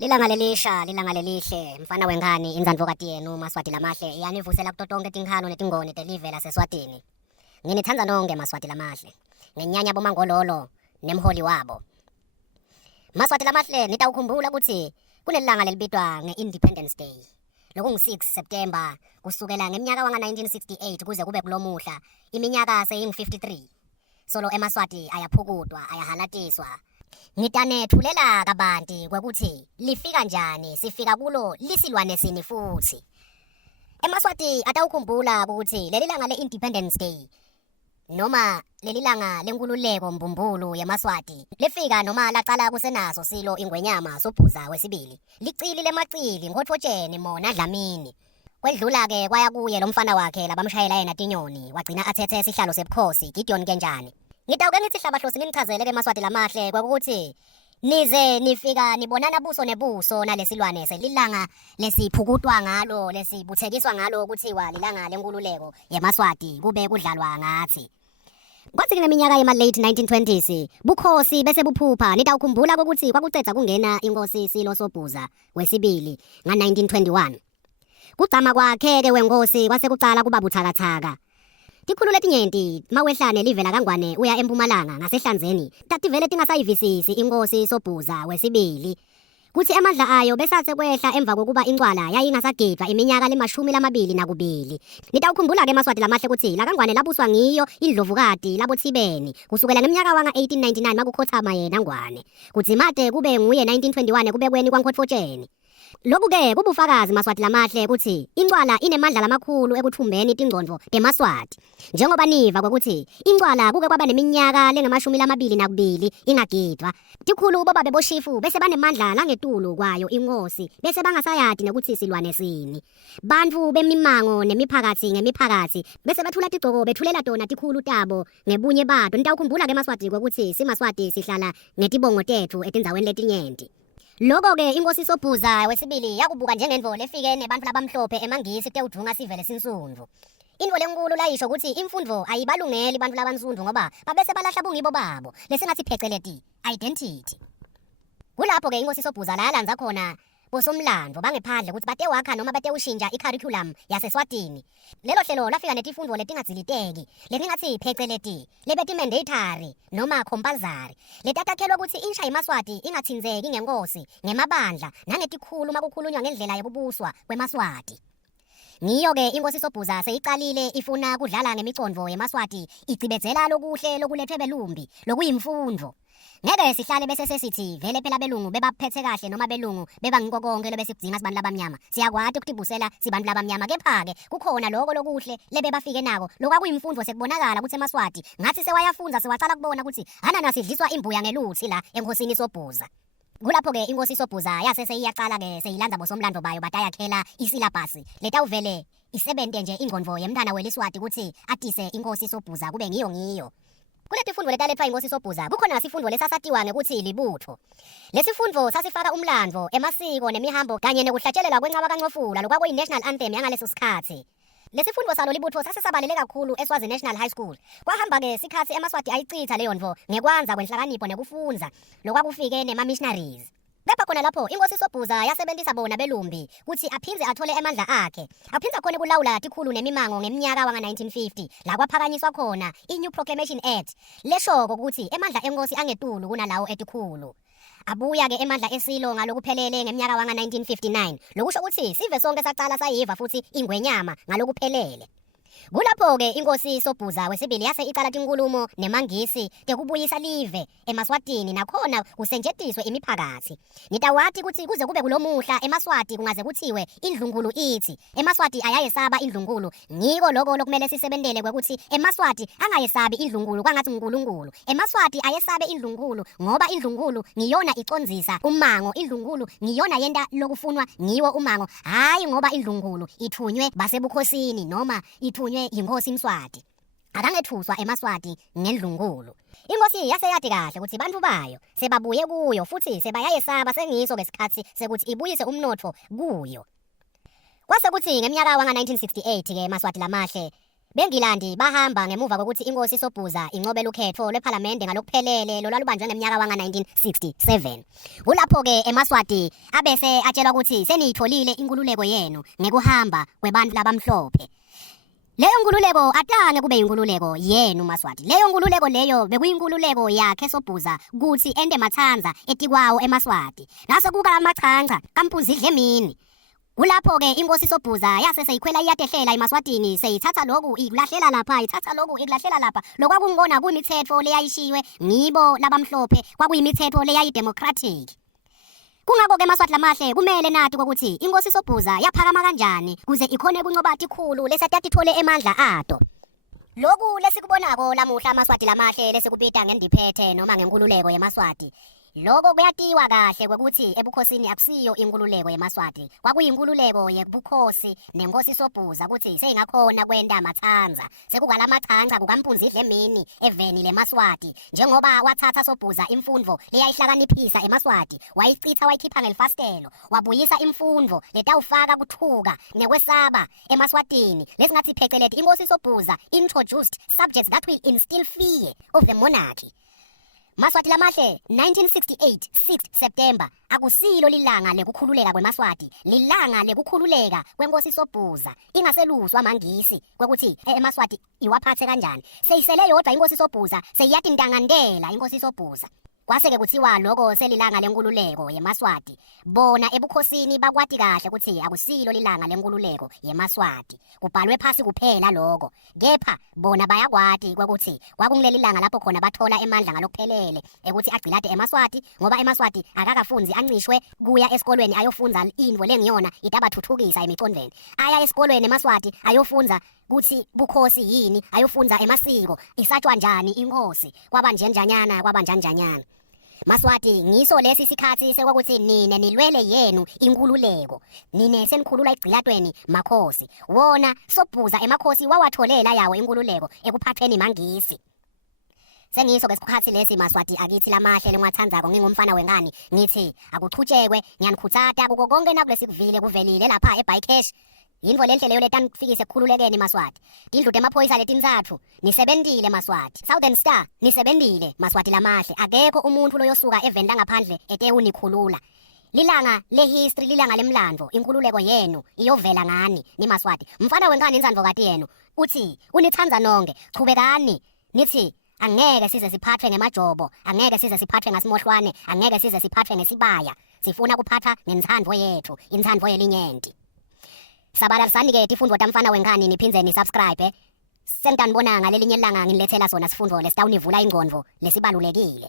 Lilanga lelisha, lilanga lelihle, mfana wengane inzandvokati yenu Maswati lamahle iyanivusela kuto tonke tinkhalo netingoni telive laseSwatini. Nginithanda nonke Maswati lamahle. Ngenyanya bomangololo nemholi wabo. Maswati lamahle nitawukhumbula ukuthi kunelilanga lelibitwa nge-Independence Day. Lokungu-6 September kusukela ngeminyaka wanga-1968 kuze kube kulomuhla iminyaka seyingu-53. Solo eMaswati ayaphukudwa, ayahalatiswa. Ngitanethulela kabanti kwekuthi lifika njani, sifika kulo lisilwane sini futhi. eMaswati atawukhumbula ukuthi lelilanga le-Independence Day noma lelilanga lenkululeko mbumbulu yeMaswati lefika noma laqala kusenaso silo ingwenyama Sobhuza wesibili licili lemacili ngothotsheni mona Dlamini. Kwedlula ke kwaya kuye lo mfana wakhe labamshayela yena tinyoni wagcina athethe isihlalo sebukhosi Gideon Kenjani. Ngitawuke ngithi hlabahlosi ninichazele ke Maswati lamahle kwekuthi nize nifika nibonana buso nebuso nalesilwane selilanga lesiphukutwa ngalo lesibuthekiswa ngalo kuthiwa lilanga lenkululeko yeMaswati kube kudlalwa ngathi. Kwathi ngeminyaka yema-late 1920s bukhosi bese buphupha nitawukhumbula ukuthi kwakuceda kungena inkosi Silo Sobhuza wesibili nga-1921. Kugcama kwakhe ke wenkosi kwasekucala kuba buthakathaka. Tikhulu letinyenti mawehlane livela kaNgwane uya eMpumalanga ngasehlanzeni tativele tingasayivisisi inkosi Sobhuza wesibili kuthi emandla ayo besathe kwehla emva kokuba incwala yayingasagidwa iminyaka le-22. Nitawukhumbula ke Maswati lamahle ukuthi la kaNgwane labuswa ngiyo indlovukati labo Thibeni kusukela ngeminyaka wanga-1899 makukhothama yena Ngwane kuthi made kube nguye 1921 kubekweni kwaNkhotfotsheni. Loku-ke kubufakazi Maswati lamahle ukuthi incwala inemandla lamakhulu ekuthumbeni tingcondvo teMaswati. Njengoba niva kwekuthi incwala kuke kwaba neminyaka le-22 ingagidwa. Tikhulu boba beboshifu bese banemandla langetulu kwayo inkosi bese bangasayati nekuthi silwane sini. Bantfu bemimango nemiphakathi ngemiphakathi bese bethula tigcoko bethulela tona tikhulu tabo ngebunye bato. Nitawukhumbula ke Maswati kwekuthi siMaswati sihlala ngetibongo tethu etindzaweni letinyenti. Loko ke inkosi Sobhuza wesibili yakubuka njengendvo lefike nebantfu labamhlophe emangisi tewudunga sivele sinsundu. Intfo lenkulu layisho ukuthi imfundvo ayibalungeli bantfu labansundu ngoba babese balahla bungibo babo lesingathi pheceleti identity. Kulapho ke inkosi Sobhuza la yalandza khona bosomlandvo bangephandle ukuthi bate wakha noma bate ushintsha i-curriculum yaseSwatini. Lelo hlelo lafika netifundvo letingadziliteki letingatsi pheceleti lebeti-mandatory noma compulsory letatakhelwa ukuthi insha yeMaswati ingatsinzeki ngenkosi ngemabandla nangetikhulu makukhulunywa ngendlela yekubuswa kweMaswati. Ngiyo ke inkosi Sobhuza seyicalile ifuna kudlala ngemicondvo yeMaswati igcibedzela lokuhle lokulethwe belumbi lokuyimfundvo. Ngeke sihlale bese sesithi vele phela belungu bebaphethe kahle noma belungu beba ngiko konke lobesikudzinga sibantu labamnyama. Siyakwati ukutibusela sibantu labamnyama kepha-ke kukhona loko lokuhle lebebafike nako lokwakuyimfundvo sekubonakala ukuthi eMaswati ngathi sewayafunza sewacala kubona ukuthi anana sidliswa imbuya ngeluthi la enkosini Sobhuza. Kulapho ke inkosi Sobhuza yase seyiyaqala ke seyilandza bosomlandvo bayo batayakhela isilabhasi letawuvele isebente nje ingqondvo yemntana weliswati ukuthi atise inkosi Sobhuza kube ngiyo. Kuletifundvo letalethwa inkosi Sobhuza kukhona nasifundvo lesasatiwa ngekuthi libutho. Lesifundvo sasifaka umlandvo, emasiko nemihambo kanye nekuhlatshelela kwencaba kaNcofula lokwakuyi-national anthem yangaleso sikhatsi. Lesifundvo salo libutho sasisabalele kakhulu eSwazi National High School. Kwahamba ke sikhatsi eMaswati ayicitha leyo ndvo ngekwanza kwenhlakanipho nekufunza lokwakufike nema-missionaries. Kepha khona lapho inkosi Sobhuza yasebentisa bona belumbi kuthi aphindze athole emandla akhe. Aphindze khona kulawula tikhulu nemimango ngeminyaka wanga-1950 la kwaphakanyiswa khona i-New Proclamation Act leshoko ukuthi emandla enkosi angetulu kunalawo etikhulu. Abuya ke emandla esilo ngalokuphelele ngeminyaka wanga-1959 lokusho ukuthi sive sonke sacala sayiva futhi ingwenyama ngalokuphelele. Kulapho ke inkosi Sobhuza wesibili yase icala tinkulumo nemangisi tekubuyisa live eMaswatini nakhona kusenjetiswe imiphakathi. Nitawati ukuthi kuze kube kulomuhla eMaswati kungaze kuthiwe indlunkulu ithi eMaswati ayayesaba indlunkulu. Ngiko lokho lokumele sisebentele kwekuthi eMaswati angayesabi indlunkulu kwangathi uNkulunkulu. eMaswati ayesabe indlunkulu ngoba indlunkulu ngiyona icondzisa umango, indlunkulu ngiyona yenta lokufunwa ngiwo umango, hayi ngoba indlunkulu ithunywe basebukhosini noma ithunywe yinkosi Mswati. Akangethuswa eMaswati ngendlunkulu. Inkosi yaseyathi kahle ukuthi bantfu bayo sebabuye kuyo futhi sebayayesaba sengiso ngesikhathi sekuthi ibuyise umnotfo kuyo. Kwase kuthi ngeminyaka wanga-1968 ke Maswati lamahle Bengilandi bahamba ngemuva kokuthi inkosi Sobhuza inqobela ukhetho lwePhalamende ngalokuphelele lolwalubanjwe ngeminyaka wanga-1967. Kulapho-ke eMaswati abese atshelwa ukuthi seniyitholile inkululeko yenu ngekuhamba kwebantu labamhlophe. Leyo nkululeko atange kube inkululeko yenu Maswati. Leyo nkululeko leyo bekuyinkululeko yakhe Sobhuza kuthi ende mathanza etikwawo eMaswati. Ngase kuka amachancha kampuzidle emini. Kulapho-ke inkosi Sobhuza yase seyikhwela iyatehlela eMaswatini seyithatha lokhu ikulahlela lapha ithatha lokhu ikulahlela lapha. Lokwakungona kuyimithetho leyayishiwe ngibo labamhlophe kwakuyimithetho leyayidemocratic. Kungako-ke Maswati lamahle kumele nathi ukuthi inkosi Sobhuza yaphakama kanjani kuze ikhone kuncoba ikhulu lesatyathithole emandla ato. Lokhu lesikubonako lamuhla Maswati lamahle lesikupita ngendiphethe noma ngenkululeko yeMaswati. Lokho kuyatiwa kahle kwekuthi ebukhosini akusiyo inkululeko yeMaswati. Kwakuyinkululeko yebukhosi nenkosi Sobhuza ukuthi seyingakhona kwenda amathanza. Sekukala amachancha kukampunzidle emini eveni leMaswati. Njengoba wathatha Sobhuza imfundo leyayihlakaniphisa eMaswati, wayichitha wayikhipha ngelifastelo, wabuyisa imfundo letawufaka kuthuka nekwesaba eMaswatini. Lesingathi pheceleti inkosi Sobhuza introduced subjects that will instill fear of the monarchy. Maswati lamahle 1968 6 September akusilo lilanga lekukhululeka kweMaswati, lilanga lekukhululeka kwenkosi Sobhuza. Ingaseluswa mangisi kwekuthi eMaswati iwaphathe kanjani. Seyisele yodwa inkosi Sobhuza seyiyathi ntangandela inkosi Sobhuza. Kwase ke kuthiwa lokho selilanga lenkululeko yeMaswati. Bona ebukhosini bakwati kahle ukuthi akusilo lilanga lenkululeko yeMaswati. Kubhalwe phasi kuphela lokho. Kepha bona bayakwati kwekuthi kwakungileli langa lapho khona bathola emandla ngalokuphelele ukuthi agcilade eMaswati ngoba eMaswati akakafunzi ancishwe kuya esikolweni ayofunza indvo lengiyona itabathuthukisa emicondweni. Aya esikolweni eMaswati ayofunza kuthi bukhosi yini, ayofunza emasiko, isatshwa njani inkosi, kwabanjanjanyana. Maswati ngiso lesi sikhathi sekwakuthi nine nilwele yenu inkululeko. Nine senikhulula igciladweni makhosi. Wona Sobhuza emakhosi wawatholela yawo inkululeko ekuphathweni mangisi. Sengiso ke isikhathi lesi Maswati akithi lamahle lengwathandzako ngingumfana wengane ngithi akuchutshekwe ngiyanikhutsata kuko konke nakulesi kuvile kuvelile lapha eBuycash. Yindvo lenhle leyo letanifikise kukhululekeni Maswati. Tindlu temaphoyisa letintsatfu nisebentile Maswati. Southern Star nisebentile Maswati lamahle. Akekho umuntu loyosuka eveni langaphandle etewunikhulula. Lilanga lehistory, lilanga lemlandvo, inkululeko yenu iyovela ngani ni Maswati. Mfana wengane intsandvokati yenu uthi unithandza nonke, chubekani nithi angeke size siphathwe ngemajobo, angeke size siphathwe ngasimohlwane, angeke size siphathwe ngesibaya. Sifuna kuphatha ngentsandvo yethu, intsandvo yelinyenti. Sabalalisanike tifundvo tamfana wengane niphindze ni subscribe. Sentanibona ngalelinye ilanga nginilethela sona sifundvo lesitawunivula ingqondo lesibalulekile.